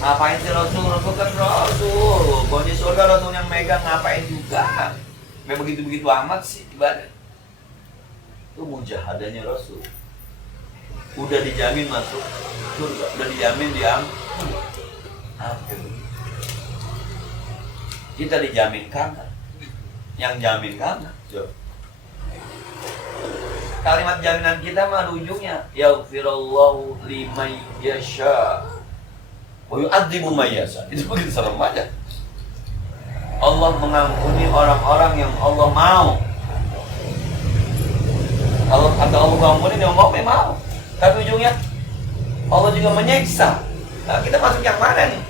Ngapain sih Rasul kan Rasul? Kunci surga Rasul yang megang, ngapain juga? Kayak begitu-begitu amat sih ibadah. Itu mujahadanya Rasul. Udah dijamin masuk surga, udah dijamin kita dijamin kagak? Yang jamin kagak? Kalimat jaminan kita mah ujungnya yaghfirullahu liman yasha wa yu'adzibu man yasha. Itu begitu serem aja. Allah mengampuni orang-orang yang Allah mau. Allah kata Allah mengampuni yang mau. Tapi ujungnya Allah juga menyiksa. Nah, kita masuk yang mana nih?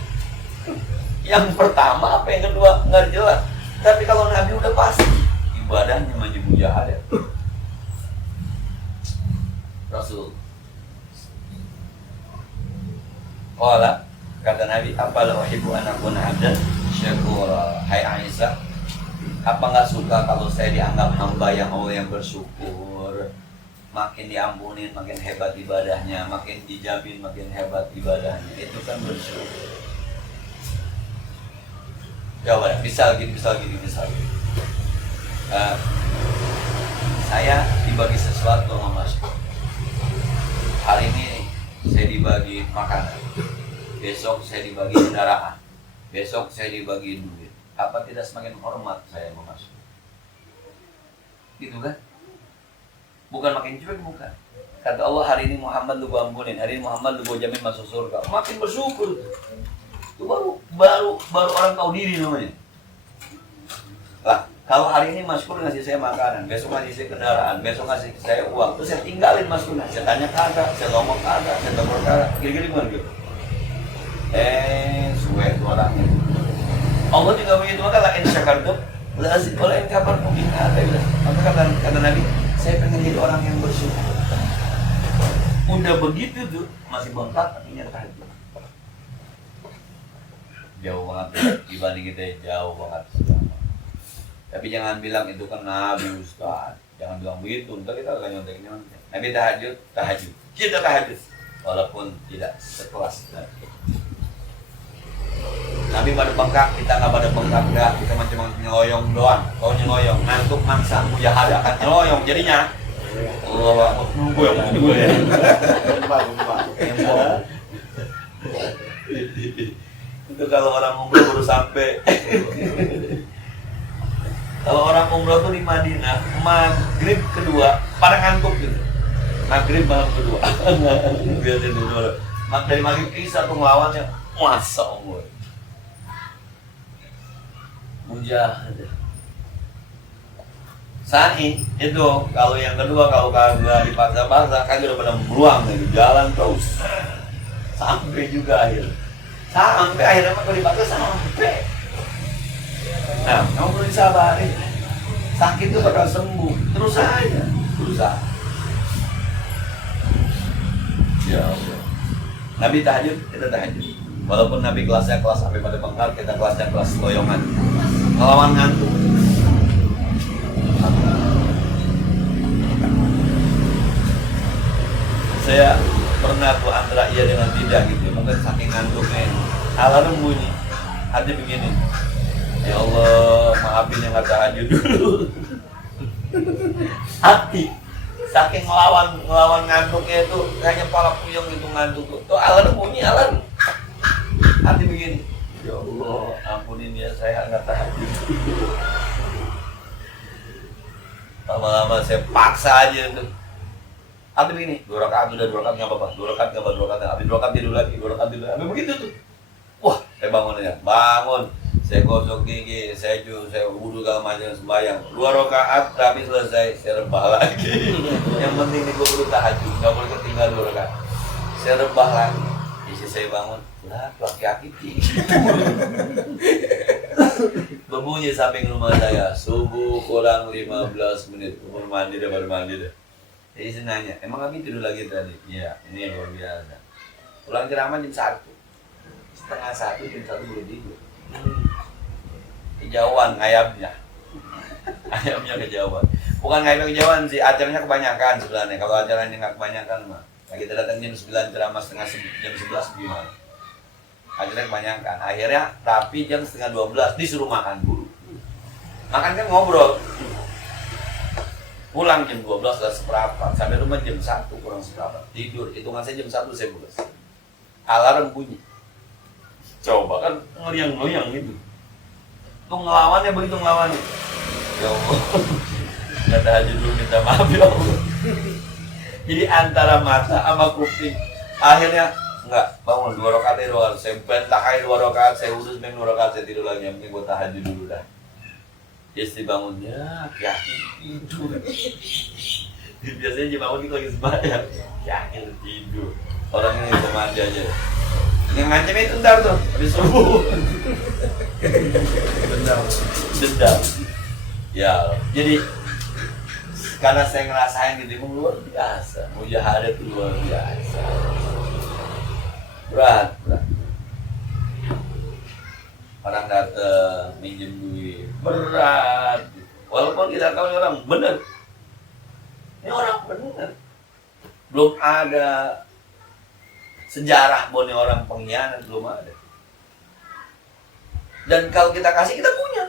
Yang pertama apa yang kedua nggak jelas. Tapi kalau Nabi udah pasti ibadahnya maju mujahadah. Rasul. Qala, kata Nabi, apalah uhibbu an akuna abdan syakura. Hai Aisyah, apa nggak suka kalau saya dianggap hamba yang Allah yang bersyukur? Makin diampunin, makin hebat ibadahnya, makin dijamin, makin hebat ibadahnya. Itu kan bersyukur. Jawab, misal gini. Saya dibagi sesuatu sama Mas. Hari ini saya dibagi makanan, besok saya dibagi kendaraan, besok saya dibagi duit. Apa tidak semakin hormat saya sama Mas? Gitu kan? Bukan makin cuek, bukan. Kata Allah, hari ini Muhammad lu gua ampunin, hari ini Muhammad lu gua jamin masuk surga. Makin bersyukur. Itu baru orang tahu diri namanya. Lah, kalau hari ini Mas Kur ngasih saya makanan, besok ngasih saya kendaraan, besok ngasih saya uang, terus saya tinggalin Mas Kur. Saya tanya kagak, saya ngomong kagak, saya tegur kagak, gini-gini gimana gitu. Suwe itu orangnya. Allah juga begitu, maka la in syakartum la azidannakum kafartum billahi. Maka kata Nabi, saya pengen jadi orang yang bersyukur. Udah begitu tuh masih bengkak kakinya tahajud. Jauh banget dibanding kita, jauh banget. Tapi jangan bilang itu kan Nabi Ustaz. Jangan bilang begitu, ntar kita akan nyontek-nyontek. Nabi tahajud. Kita tahajud. Walaupun tidak sekelas Nabi pada bengkak, kita nggak pada bengkak, enggak. Kita cuma nyeloyong doang. Kalau nyeloyong, ngantuk mangsa, mujahadah akan nyeloyong. Jadinya Allah, gue ya. Itu kalau orang umroh baru sampai. Kalau orang umroh tuh di Madinah, maghrib kedua, pada ngantuk gitu. Maghrib malam kedua. Biasanya dulu. Dari maghrib Isya tuh ngelawannya, masa Allah. Mujahadah. Sa'i itu kalau yang kedua, kalau kagak dipaksa-paksa, kagak udah pada meluang gitu, jalan terus sampai juga akhirnya mah kalau dipaksa sampai. Nah, kamu perlu disabari. Sakit itu bakal sembuh. Terus aja berusaha. Ya Allah. Nabi tahajud, kita tahajud. Walaupun Nabi kelasnya kelas sampai pada bengkak, kita kelasnya kelas loyongan. Ngelawan ngantuk. Saya pernah tuh antara iya dengan tidak gitu. Mungkin saking ngantuknya. Alarm bunyi. Hati begini. Ya Allah, maafin yang nggak tahajud dulu. Hati, saking ngelawan ngantuknya itu, kayaknya kepala puyeng gitu ngantuk tuh alarm bunyi, alarm. Hati begini, ya Allah, ampunin ya saya nggak tahajud. Lama-lama saya paksa aja tuh. Habis begini, 2 rakaat udah 2 rakaat nggak apa-apa, 2 rakaat nggak apa-apa, 2 rakaat, habis 2 rakaat tidur lagi, 2 rakaat tidur lagi, habis begitu tuh. Wah, saya bangun ya, bangun, saya gosok gigi, saya wudu segala macam sembahyang, 2 rakaat, habis selesai, saya rebah lagi. Yang penting nih gue perlu tahajud, nggak boleh ketinggal 2 rakaat. Saya rebah lagi, isi saya bangun, lah laki-laki berbunyi samping rumah saya, subuh kurang 15 menit, mandi dah baru mandi dah. Jadi saya nanya, emang Abi tidur lagi tadi? Iya, ini luar biasa. Pulang ceramah jam 1, setengah 1, jam 1 belum tidur. Kejauhan ayamnya, ayamnya kejauhan. Bukan ayamnya kejauhan sih, acaranya kebanyakan sebenarnya. Kalau acaranya nggak kebanyakan mah, nah, kita datang jam 9 ceramah jam 11 gimana? Akhirnya kebanyakan. Akhirnya tapi jam setengah 12 disuruh makan dulu. Makan kan ngobrol. Pulang jam 12 dan seperempat, sampai rumah jam 1 kurang seperempat. Tidur, hitungan saya jam 1 saya bulas. Alarm bunyi. Coba kan ngeliang-ngeliang gitu. Tuh ngelawannya begitu ngelawannya. Ya Allah. Kata Haji dulu minta maaf ya Allah. Jadi antara mata sama kuping. Akhirnya enggak, bangun 2 rakaat ya 2 rakaat. Saya bentak aja 2 rakaat, saya urus main 2 rakaat, saya tidur lagi. Yang penting gue tahajud dulu dah. Istri bangunnya, yakin tidur. Biasanya dia bangun kita lagi sembahyang, yakin tidur. Orangnya bisa manja aja. Yang ngancam itu ntar tuh, habis subuh. Dendam. Ya, jadi karena saya ngerasain gitu, luar biasa. Mujahadah itu luar biasa. Berat. Orang datang minjem duit, berat. Walaupun kita tahu ini orang benar. Ini orang benar. Belum ada sejarah bahwa ini orang pengkhianat, belum ada. Dan kalau kita kasih, kita punya.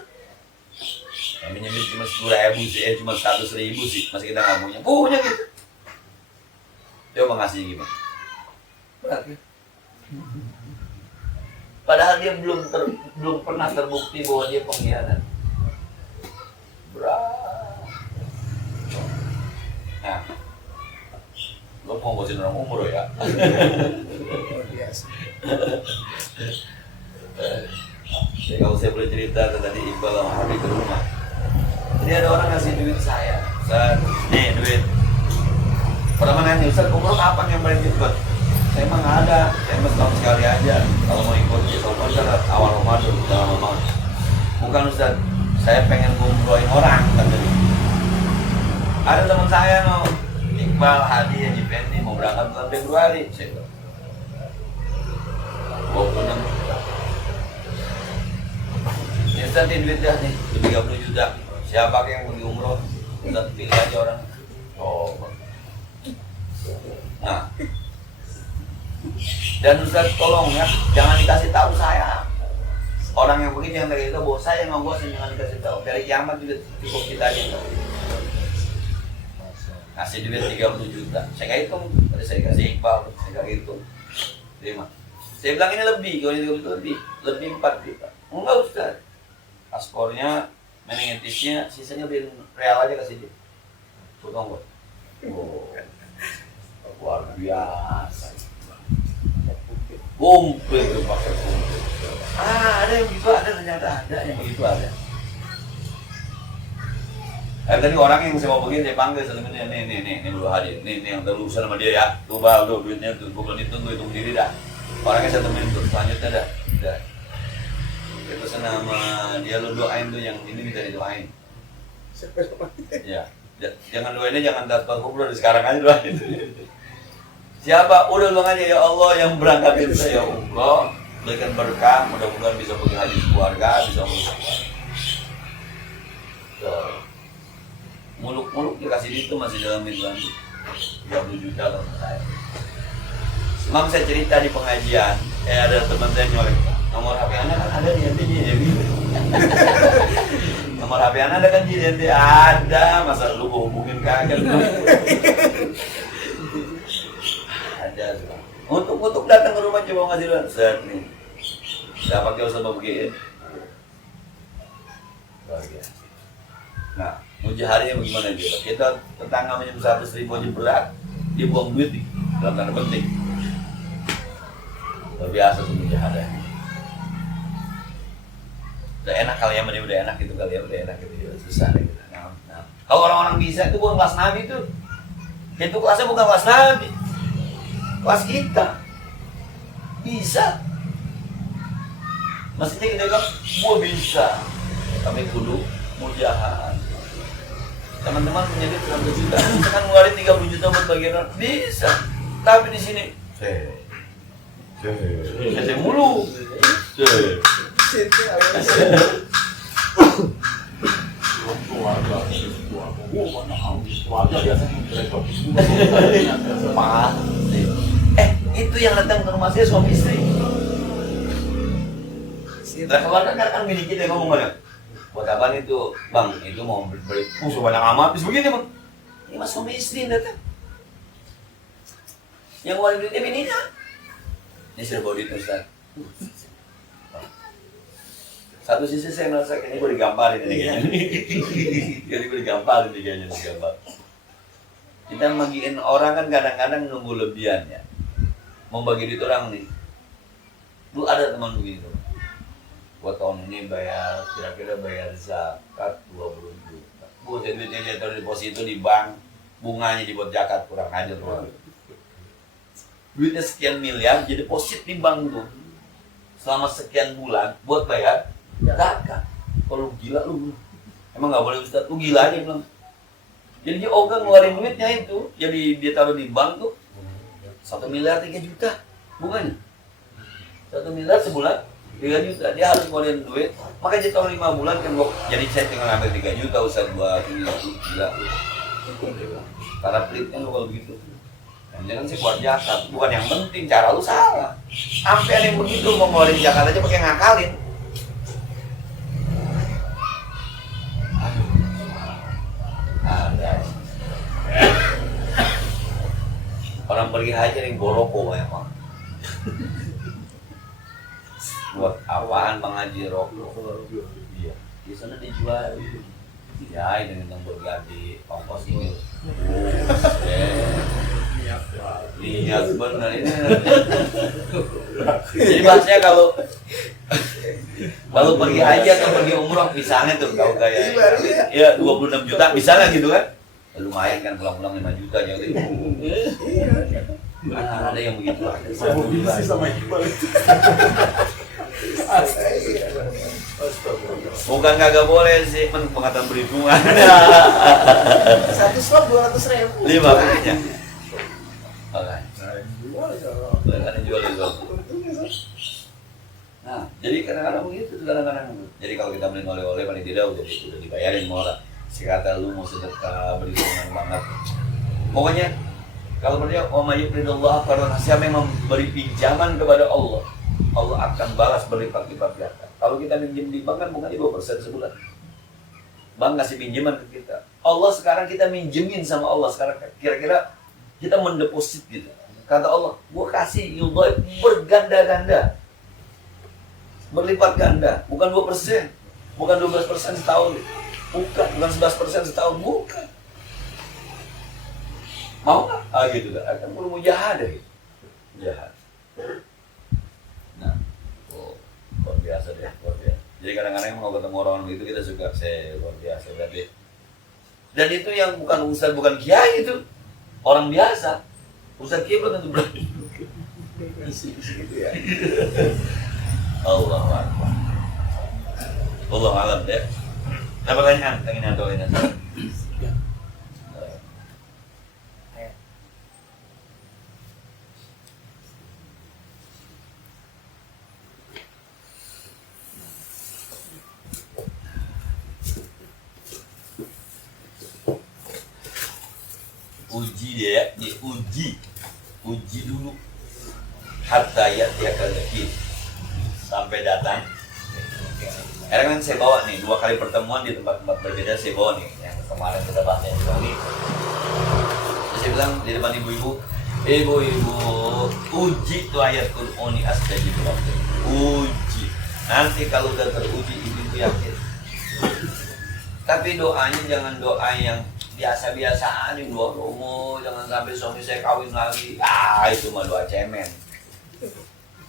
Yang minjemin cuma 10.000 sih, cuma 100.000 sih, masih kita nggak punya. Punya gitu. Coba ngasih gimana? Berat ya? Padahal dia belum pernah terbukti bahwa dia pengkhianat. Berat. Nah, lo mau bosin orang umur ya? Biasa. Jadi kalau saya boleh cerita tadi Iqbal sama Habib ke rumah. Jadi ada orang ngasih duit saya. Ustaz, nih duit. Pertama nanya, Ustaz, umroh kapan yang paling cepat? Saya emang nggak ada, saya emang setahun sekali aja. Kalau mau ikut ya tahun depan awal Ramadan, udah lama banget. Bukan Ustaz, saya pengen ngumrohin orang katanya. Ada teman saya no, Iqbal, Hadi, Haji Fendi mau berangkat bulan Februari. Saya bilang 26. Ya Ustaz, ini duit dah nih, 30 juta. Siapa yang pergi umroh? Ustaz, pilih aja orang. Oh. Nah. Dan Ustaz tolong ya, jangan dikasih tahu saya. Orang yang begini yang dari itu bahwa saya ngonggosin, jangan dikasih tahu. Dari kiamat juga cukup kita aja. Kasih duit 30 juta. Saya nggak hitung, saya kasih Iqbal, saya nggak hitung. Terima. Saya bilang ini lebih, kalau ini lebih 4 juta. Enggak Ustaz. Paspornya, meningitisnya, sisanya biar real aja kasih dia. Potong gua. Oh, luar biasa. Kumpul tuh pakai kumpul. Ada yang begitu, ada ternyata ada yang begitu ada. Tadi orang yang saya mau begini saya panggil sebenarnya nih belum hadir, nih yang terlurusan sama dia ya. Tuh bal tuh duitnya tuh bukan hitung diri dah. Orangnya saya temuin tuh selanjutnya dah. Itu senama dia lu doain tuh yang ini minta didoain. Ya, jangan doainnya jangan daftar kubur dari sekarang aja doain. Siapa? Udah bilang aja ya Allah yang berangkatin saya umroh, berikan berkah, mudah-mudahan bisa pergi haji keluarga, bisa ngurus keluarga. Muluk-muluk dikasih itu masih dalam hitungan 30 juta lah saya. Mam saya cerita di pengajian, ada teman saya nyolek nomor HP Anda kan ada di NTJ ya gitu. Nomor HP Anda ada kan di NTJ ada, masa lu hubungin kagak? Ada. Untuk datang ke rumah coba ngasih lihat set nih. Saya pakai sama begini. Bahagia. Nah, mujaharnya bagaimana juga? Kita tetangga minjem 100.000 aja berat. dia buang duit nih, dalam tanda penting. Luar biasa tuh mujahadah. Udah enak kali ya, udah enak gitu kali ya, udah enak gitu ya, susah deh gitu. Nah. Kalau orang-orang bisa itu bukan kelas Nabi tuh. Itu kelasnya bukan kelas Nabi. Kelas kita. Bisa. Maksudnya kita bilang, gua bisa. Kami kudu mujahadah. Teman-teman punya duit 100 juta, kan ngeluarin 30 juta buat bagian orang. Bisa. Tapi di sini saya mulu. Itu yang datang ke rumah saya suami istri. Nah, keluarga kan bini kita ngomong mana? Buat apa itu, bang? Itu mau beli banyak amat, terus begini bang. Ini mas suami istri yang datang. Yang ngeluarin duitnya bininya. Ini sudah bawa duit Ustaz. Satu sisi saya merasa ini gue digamparin ini kayaknya. Jadi gue digamparin ini kayaknya, digambar. Kita bagiin orang kan kadang-kadang nunggu lebihannya. Mau bagi duit orang nih. Lu ada teman begitu. Buat tahun ini bayar, kira-kira bayar zakat 20 juta. Bu, duitnya dia taruh deposito di bank, bunganya dibuat zakat, kurang aja tuh. Duitnya sekian miliar, jadi deposit di bank tuh. Selama sekian bulan, buat bayar zakat. Kalau gila lu, emang nggak boleh Ustaz, lu gila aja bilang. Jadi dia ogah ngeluarin duitnya itu, jadi dia taruh di bank tuh 1 miliar 3 juta bunganya. 1 miliar sebulan 3 juta, dia harus ngeluarin duit. Makanya dia tahu 5 bulan kan, jadi saya tinggal ngambil 3 juta Ustaz buat gila. Karena pelitnya lu kalau begitu. Dan jangan sih buat zakat, bukan yang penting, cara lu salah. Sampai ada yang begitu mau ngeluarin zakat aja pakai ngakalin. Ada. Orang pergi haji yang boroko banyak banget. Buat apaan Bang Haji rokok? Iya. Di sana dijual. Ya, ini tentang berganti ongkos ini. Lihat benar ini. Jadi bahasanya kalau pergi haji atau pergi umroh misalnya tuh kau kayak ya 26 juta misalnya gitu kan. Lumayan kan pulang-pulang 5 juta jadi. Ada yang begitu ada. Sama Iqbal itu. Bukan kagak boleh sih, pengetahuan perhitungan. 1 slot 200.000. 5 makanya. Makanya jual itu. Nah, jadi kadang-kadang begitu, kadang-kadang. Jadi kalau kita beli oleh-oleh paling tidak udah dibayarin orang. Si kata lu mau sedekah berhitungan banget. Pokoknya kalau beliau Umayyidullah karena siapa yang memberi pinjaman kepada Allah, Allah akan balas berlipat-lipat ganda. Kalau kita minjem di bank kan bunganya 2% sebulan. Bank ngasih pinjaman ke kita. Allah sekarang kita minjemin sama Allah sekarang kira-kira kita mendeposit gitu. Kata Allah, gua kasih yudhaif berganda-ganda. Berlipat ganda, bukan 2%, bukan 12% setahun. Bukan 11% setahun, bukan. Mau nggak? Gitu kan, akan perlu mujahadah gitu. Mujahadah. Nah, luar biasa deh, luar biasa. Jadi kadang-kadang mau ketemu orang begitu kita suka, luar biasa berarti. Dan itu yang bukan ustaz, bukan kiai itu, orang biasa. Ustaz kiai belum tentu berani. Gitu ya. Allah Akbar. Allah alam deh. Apa pertanyaan? Tanya atau ini? Uji dia, uji dulu. Hatta ya dia kaki sampai datang. Sekarang kan saya bawa nih 2 kali pertemuan di tempat-tempat berbeda saya bawa nih yang kemarin kita bahas yang ini. Saya bilang di depan ibu-ibu, uji tuh ayat Qur'ani astajib lakum. Uji. Nanti kalau udah teruji ibu yakin. Tapi doanya jangan doa yang biasa-biasaan yang doa jangan sampai suami saya kawin lagi. Itu mah doa cemen.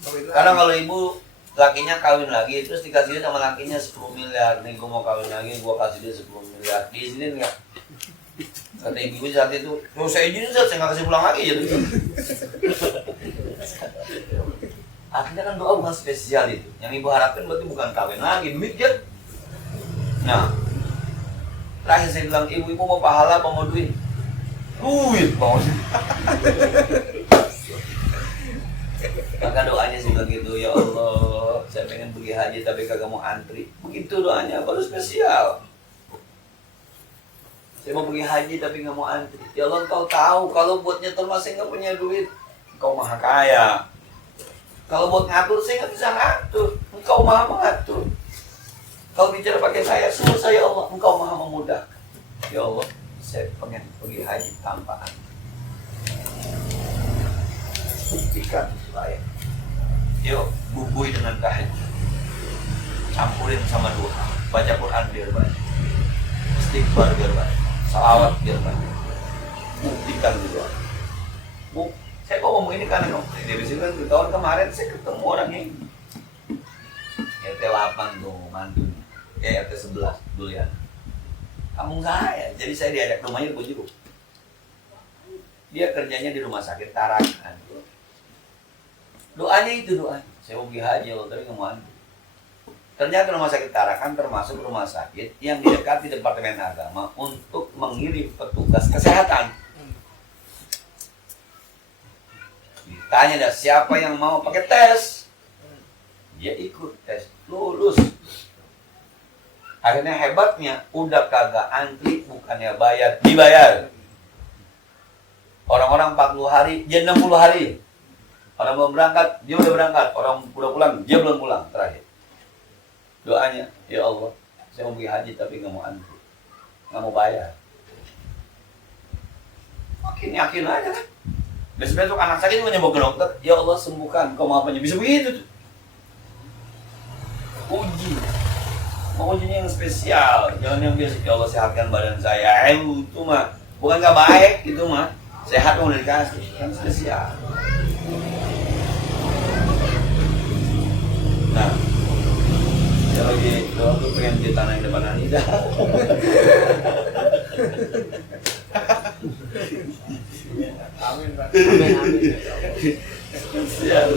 Karena kalau ibu lakinya kawin lagi terus dikasih sama lakinya 10 miliar, nih gue mau kawin lagi, gue kasih dia 10 miliar, diizinin nggak? Kata ibu saat itu, saya izinin saya nggak kasih pulang lagi jadi. Akhirnya kan doa bukan spesial itu. Yang ibu harapkan berarti bukan kawin lagi, duit kan? Nah, terakhir saya bilang, ibu mau pahala apa mau duit? Duit mau. Maka doanya sih begitu, ya Allah, saya pengen pergi haji tapi kagak mau antri. Begitu doanya, baru spesial. Saya mau pergi haji tapi nggak mau antri. Ya Allah, engkau tahu kalau buat nyetor masih nggak punya duit. Engkau maha kaya. Kalau buat ngatur saya nggak bisa ngatur. Engkau maha mengatur. Kalau bicara pakai saya, semua saya Allah, engkau maha memudahkan. Ya Allah, saya pengen pergi haji tanpa antri. Buktikan saya. Yuk, bubui dengan tahajud. Campurin sama doa. Baca Quran biar banyak. Istighfar biar banyak. Salawat biar banyak. Buktikan doa. Saya kok ngomong ini karena dari sini kan tahun kemarin saya ketemu orang ini. RT 8 tuh mantu. RT 11 dulu ya. Kampung saya. Jadi saya diajak ke rumahnya ke Jeruk. Dia kerjanya di rumah sakit Tarakan. Doanya itu doanya. Saya mau pergi haji loh, tapi nggak mau antri. Ternyata rumah sakit Tarakan termasuk rumah sakit yang didekati Departemen Agama untuk mengirim petugas kesehatan. Ditanya dah siapa yang mau pakai tes, dia ikut tes, lulus. Akhirnya hebatnya udah kagak antri, bukannya bayar, dibayar. Orang-orang 40 hari, dia 60 hari. Orang belum berangkat, dia udah berangkat. Orang udah pulang, dia belum pulang terakhir. Doanya, ya Allah, saya mau pergi haji tapi nggak mau antri, nggak mau bayar. Makin yakin aja kan. Besok anak sakit juga nyebut ke dokter, ya Allah sembuhkan, kau mau apanya? Bisa begitu tuh. Uji. Mau ujinya yang spesial, jangan yang biasa. Ya Allah sehatkan badan saya. Itu mah bukan nggak baik, itu mah sehat mau dikasih, kan spesial. Nah, saya lagi doa tuh pengen di tanah yang depan Anida. Amin, Pak. Amin. Sial.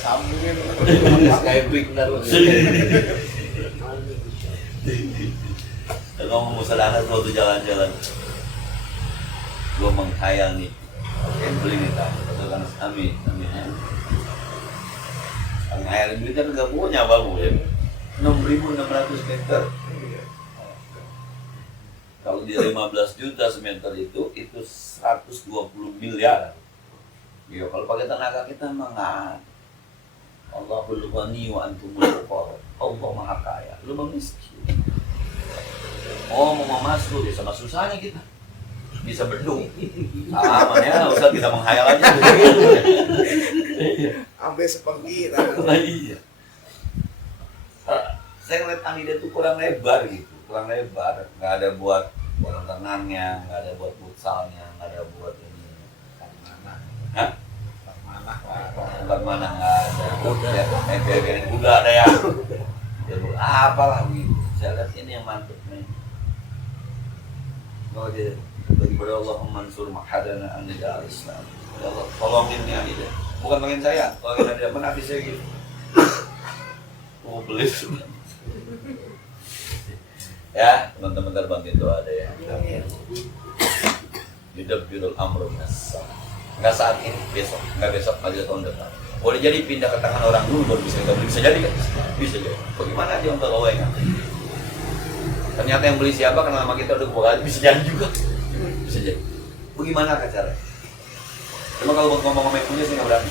Sambungin. Skype benar. Kalau mau musalah waktu jalan-jalan, gua menghayal nih, gambling nih tak, kan amin. Menghayal ini kan nggak punya babu ya, 6.600 meter. Kalau dia 15 juta semeter itu 120 miliar. Ya kalau pakai tenaga kita mah nggak. Allahul ghani wa antumul fuqara. Allah maha kaya, lu miskin. Oh mau masuk ya sama susahnya kita. Bisa berdung. Sama ya, usah kita menghayal aja. Sampai seperti itu. Iya. Saya ngeliat Anida itu kurang lebar gitu, kurang lebar. Nggak ada buat renangnya, nggak ada buat futsalnya, nggak ada buat ini. Hah? Tempat mana nggak ada. Ya, kuda ada ya. Ya apalah gitu. Saya lihat ini yang mantep nih. Kalau dia daripada Allah mansur mahadana Anida al-Islam. Ya Allah, tolongin nih Anida. Bukan bagian saya, kalau Anida pun hati saya gitu. Mau beli ya, teman-teman terbantuin doa ada ya. Yudabbirul amru nas. Enggak saat ini, besok, enggak besok, aja tahun depan. Boleh jadi pindah ke tangan orang dulu baru bisa jadi kan? Bisa jadi. Bagaimana aja untuk lawannya? Ternyata yang beli siapa kenal sama kita udah kali bisa jadi juga. Bisa jadi. Bagaimana cara? Cuma kalau buat ngomong-ngomong punya sih nggak berani.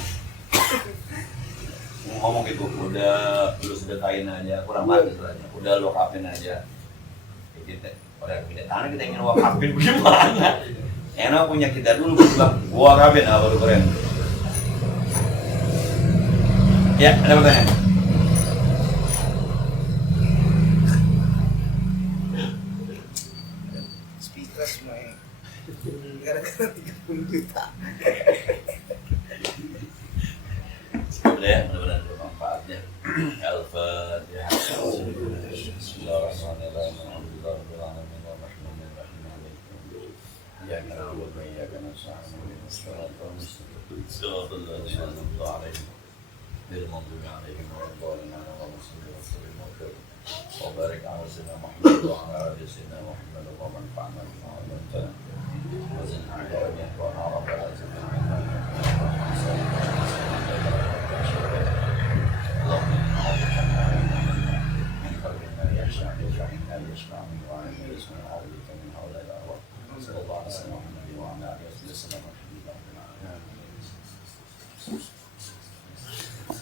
Ngomong gitu, udah lu sedekahin aja, kurang banget istilahnya. Udah lu wakafin aja. Kita pada punya tanah kita ingin wakafin bagaimana? Enak punya kita dulu bilang gua wakafin baru keren. Ya, ada pertanyaan? Speechless, Mike. ya, mudah-mudahan bermanfaat ya. Al-Fatihah. Bismillahirrahmanirrahim. Alhamdulillahirabbil alamin arrahmanir rahim. Iyyaka na'budu wa iyyaka nasta'in. Ihdinas siratal mustaqim. Siratal ladzina an'amta 'alaihim ghairil maghdubi 'alaihim waladdallin. Allahumma shalli wa sallim wa barik 'ala sayyidina Muhammad wa 'ala ali sayyidina Muhammad wa man fa'alna bima 'allamtana wa zidna 'ilman wa 'ala